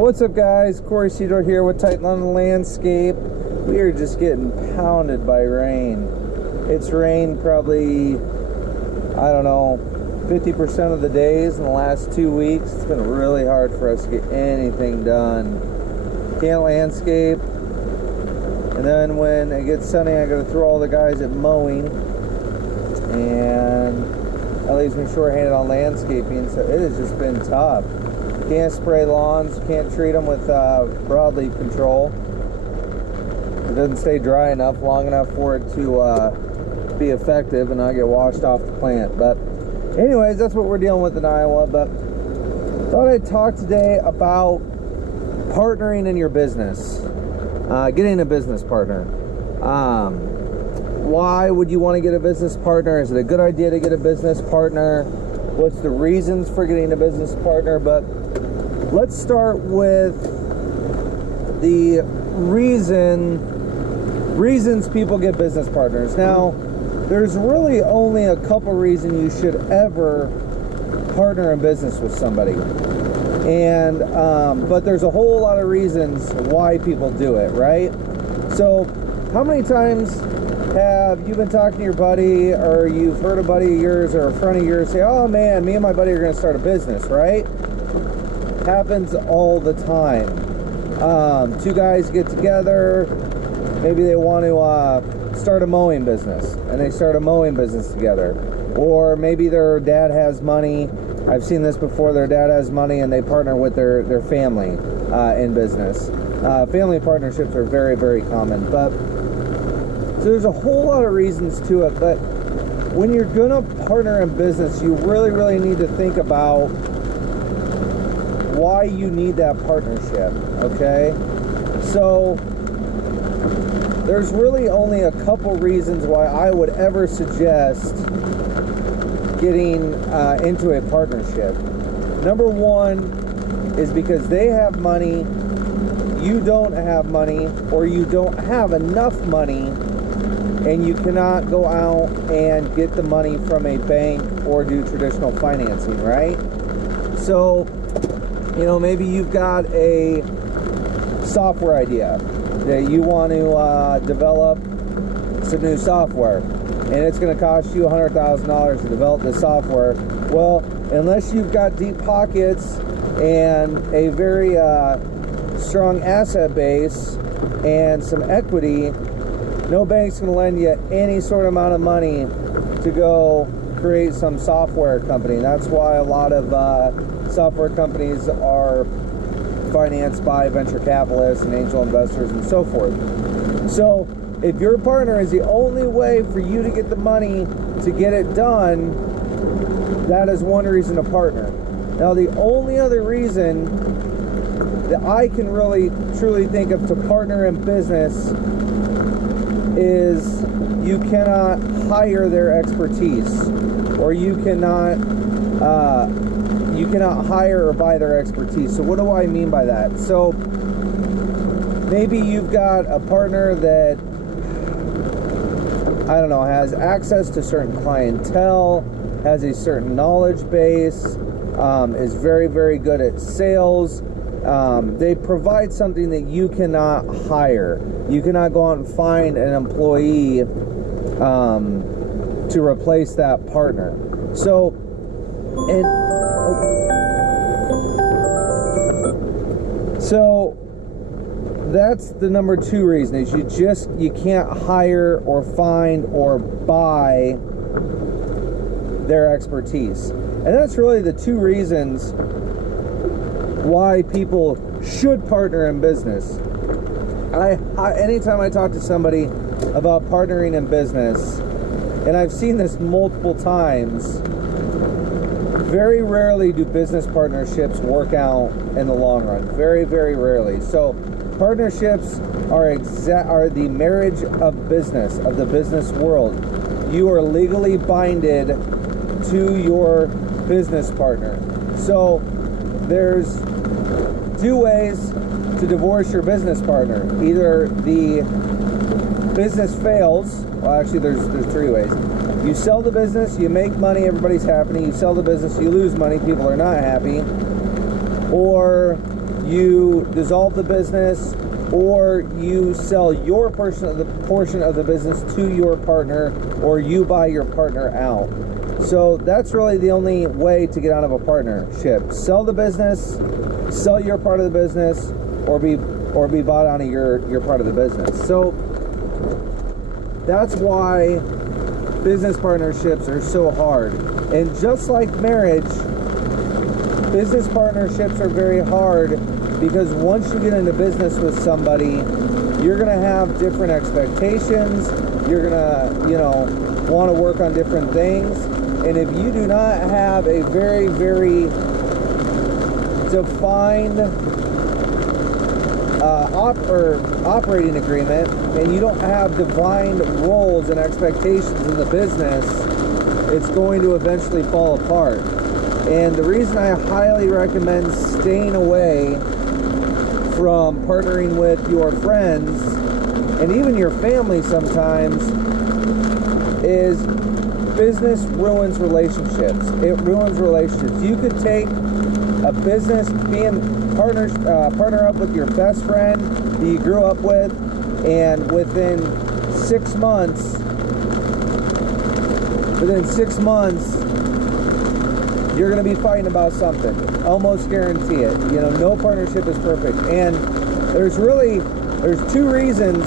What's up, guys? Corey Cedar here with Titan on the Landscape. We are just getting pounded by rain. It's rained probably, I don't know, 50% of the days in the last 2 weeks. It's been really hard for us to get anything done. Can't landscape. And then when it gets sunny, I gotta throw all the guys at mowing. And that leaves me short-handed on landscaping, so it has just been tough. Can't spray lawns, can't treat them with broadleaf control. It doesn't stay dry enough, long enough for it to be effective and not get washed off the plant. But anyways, that's what we're dealing with in Iowa. But thought I'd talk today about partnering in your business, getting a business partner. Why would you want to get a business partner? Is it a good idea to get a business partner? What's the reasons for getting a business partner? But let's start with the reasons people get business partners. Now, there's really only a couple reasons you should ever partner in business with somebody. And but there's a whole lot of reasons why people do it, right? So how many times have you been talking to your buddy, or you've heard a buddy of yours or a friend of yours say, oh man, me and my buddy are going to start a business, right? Happens all the time. Two guys get together, maybe they want to start a mowing business, and they start a mowing business together. Or maybe their dad has money. I've seen this before. Their dad has money and they partner with their family in business. Family partnerships are very, very common. But so there's a whole lot of reasons to it, but when you're gonna partner in business, you really, really need to think about why you need that partnership, okay? So there's really only a couple reasons why I would ever suggest getting into a partnership. Number one is because they have money, you don't have money, or you don't have enough money, and you cannot go out and get the money from a bank or do traditional financing, right? So, you know, maybe you've got a software idea that you want to develop some new software, and it's going to cost you $100,000 to develop the software. Well, unless you've got deep pockets and a very strong asset base and some equity, no bank's going to lend you any sort of amount of money to go create some software company. That's why a lot of software companies are financed by venture capitalists and angel investors and so forth. So if your partner is the only way for you to get the money to get it done, that is one reason to partner. Now, the only other reason that I can really truly think of to partner in business is you cannot hire their expertise, or you cannot hire or buy their expertise. So what do I mean by that? So maybe you've got a partner that, I don't know, has access to certain clientele, has a certain knowledge base, is very, very good at sales. They provide something that you cannot hire. You cannot go out and find an employee to replace that partner. So, so that's the number two reason, is you can't hire or find or buy their expertise. And that's really the two reasons why people should partner in business. Anytime I talk to somebody about partnering in business, and I've seen this multiple times, very rarely do business partnerships work out in the long run. Very, very rarely. So partnerships are the marriage of business, of the business world. You are legally binded to your business partner. So there's two ways to divorce your business partner. Either the business fails, well, actually there's three ways. You sell the business, you make money, everybody's happy. You sell the business, you lose money, people are not happy. Or you dissolve the business, or you sell your portion of the business to your partner, or you buy your partner out. So that's really the only way to get out of a partnership. Sell the business, sell your part of the business, or be bought out of your part of the business. So that's why business partnerships are so hard. And just like marriage, business partnerships are very hard, because once you get into business with somebody, you're going to have different expectations. You're going to, want to work on different things. And if you do not have a very, very defined operating agreement, and you don't have defined roles and expectations in the business, it's going to eventually fall apart. And the reason I highly recommend staying away from partnering with your friends and even your family sometimes is business ruins relationships. It ruins relationships. You could take a business, partner up with your best friend that you grew up with, and within 6 months, you're going to be fighting about something. Almost guarantee it. No partnership is perfect. And there's two reasons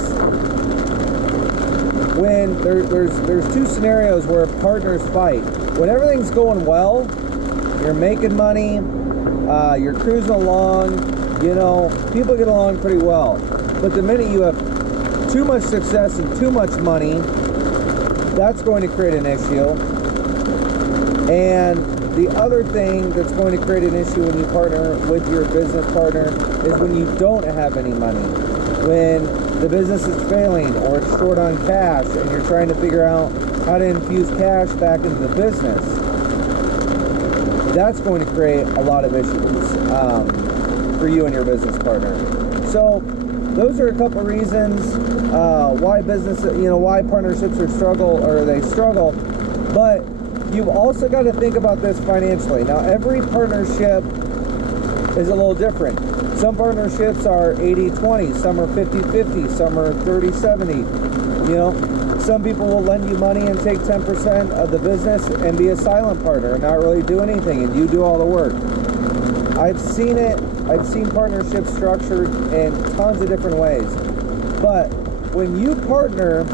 when there's two scenarios where partners fight. When everything's going well, you're making money, you're cruising along, people get along pretty well. But the minute you have too much success and too much money, that's going to create an issue. And the other thing that's going to create an issue when you partner with your business partner is when you don't have any money. When the business is failing or it's short on cash and you're trying to figure out how to infuse cash back into the business, that's going to create a lot of issues for you and your business partner. So those are a couple of reasons why partnerships struggle. But you've also got to think about this financially. Now, every partnership is a little different. Some partnerships are 80-20, some are 50-50, some are 30-70. Some people will lend you money and take 10% of the business and be a silent partner and not really do anything, and you do all the work. I've seen it. I've seen partnerships structured in tons of different ways. But when you partner,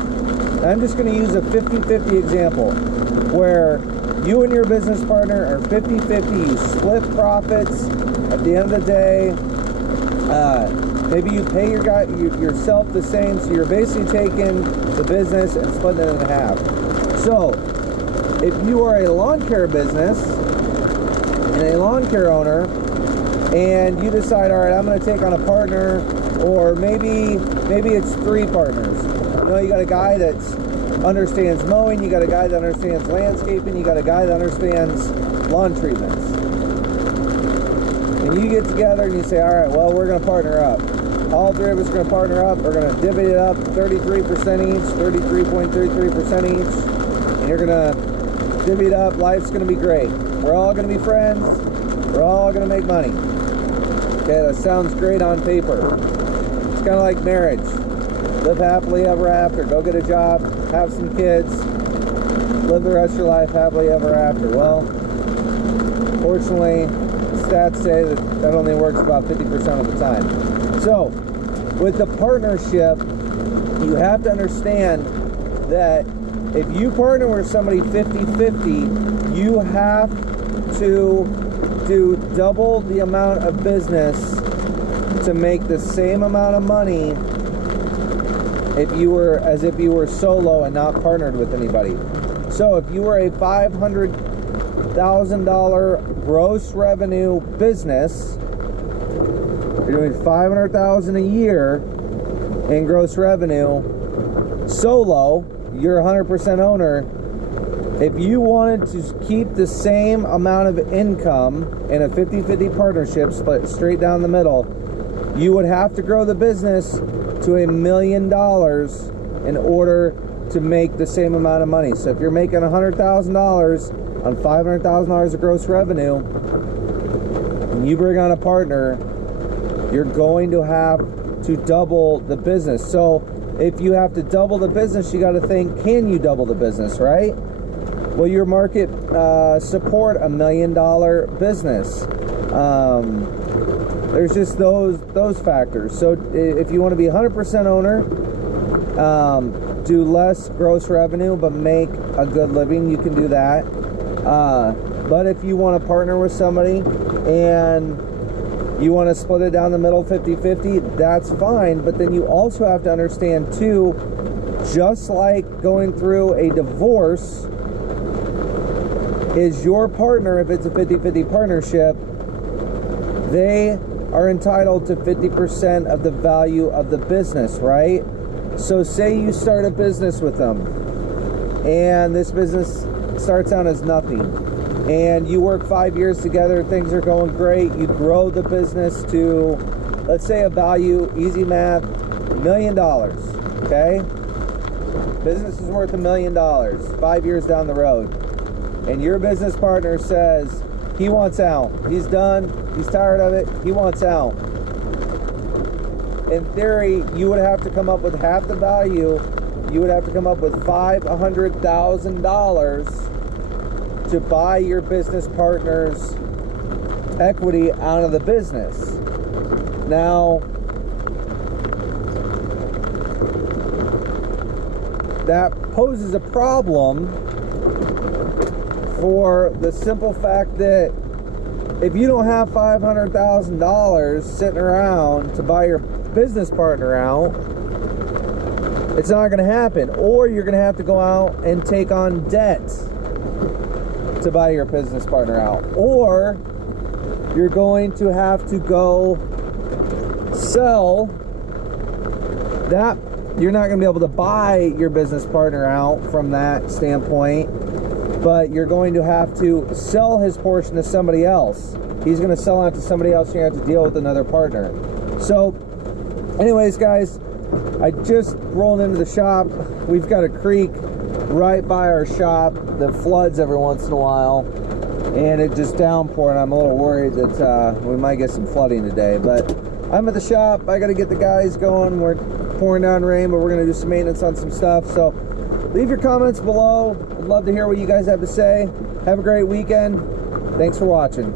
I'm just going to use a 50-50 example, where you and your business partner are 50-50, you split profits. At the end of the day, maybe you pay yourself the same, so you're basically taking the business and splitting it in half. So, if you are a lawn care business and a lawn care owner, and you decide, all right, I'm going to take on a partner, or maybe it's 3 partners. You got a guy that understands mowing, you got a guy that understands landscaping, you got a guy that understands lawn treatments. And you get together and you say, all right, well, we're going to partner up. All 3 of us are going to partner up. We're going to divvy it up 33% each, 33.33% each. And you're going to divvy it up. Life's going to be great. We're all going to be friends. We're all going to make money. Okay, that sounds great on paper. It's kind of like marriage. Live happily ever after. Go get a job, have some kids, live the rest of your life happily ever after. Well, fortunately, stats say that only works about 50% of the time. So, with the partnership, you have to understand that if you partner with somebody 50-50, you have to do double the amount of business to make the same amount of money as if you were solo and not partnered with anybody. So if you were a $500,000 gross revenue business, you're doing $500,000 a year in gross revenue solo, you're 100% owner. If you wanted to keep the same amount of income in a 50-50 partnership split straight down the middle, you would have to grow the business to $1 million in order to make the same amount of money. So if you're making $100,000 on $500,000 of gross revenue, and you bring on a partner, you're going to have to double the business. So if you have to double the business, you got to think, can you double the business, right? Will your market support $1 million business? There's just those factors. So if you want to be 100% owner, do less gross revenue but make a good living, you can do that. But if you want to partner with somebody and you want to split it down the middle 50-50, that's fine. But then you also have to understand too, just like going through a divorce, is your partner, if it's a 50-50 partnership, they are entitled to 50% of the value of the business, right? So say you start a business with them and this business starts out as nothing, and you work 5 years together, things are going great, you grow the business to, let's say, a value, easy math, $1 million, okay? Business is worth $1 million 5 years down the road, and your business partner says he wants out, he's done, he's tired of it, he wants out. In theory, you would have to come up with half the value. You would have to come up with $500,000 to buy your business partner's equity out of the business. Now, that poses a problem for the simple fact that if you don't have $500,000 sitting around to buy your business partner out, it's not going to happen. Or you're going to have to go out and take on debt to buy your business partner out. Or you're going to have to go sell that. You're not going to be able to buy your business partner out from that standpoint, but you're going to have to sell his portion to somebody else. He's going to sell out to somebody else, and you have to deal with another partner. So anyways, guys, I just rolled into the shop. We've got a creek right by our shop that floods every once in a while, and it just downpoured. I'm a little worried that we might get some flooding today, but I'm at the shop. I got to get the guys going. We're pouring down rain, but we're going to do some maintenance on some stuff. So leave your comments below. I'd love to hear what you guys have to say. Have a great weekend. Thanks for watching.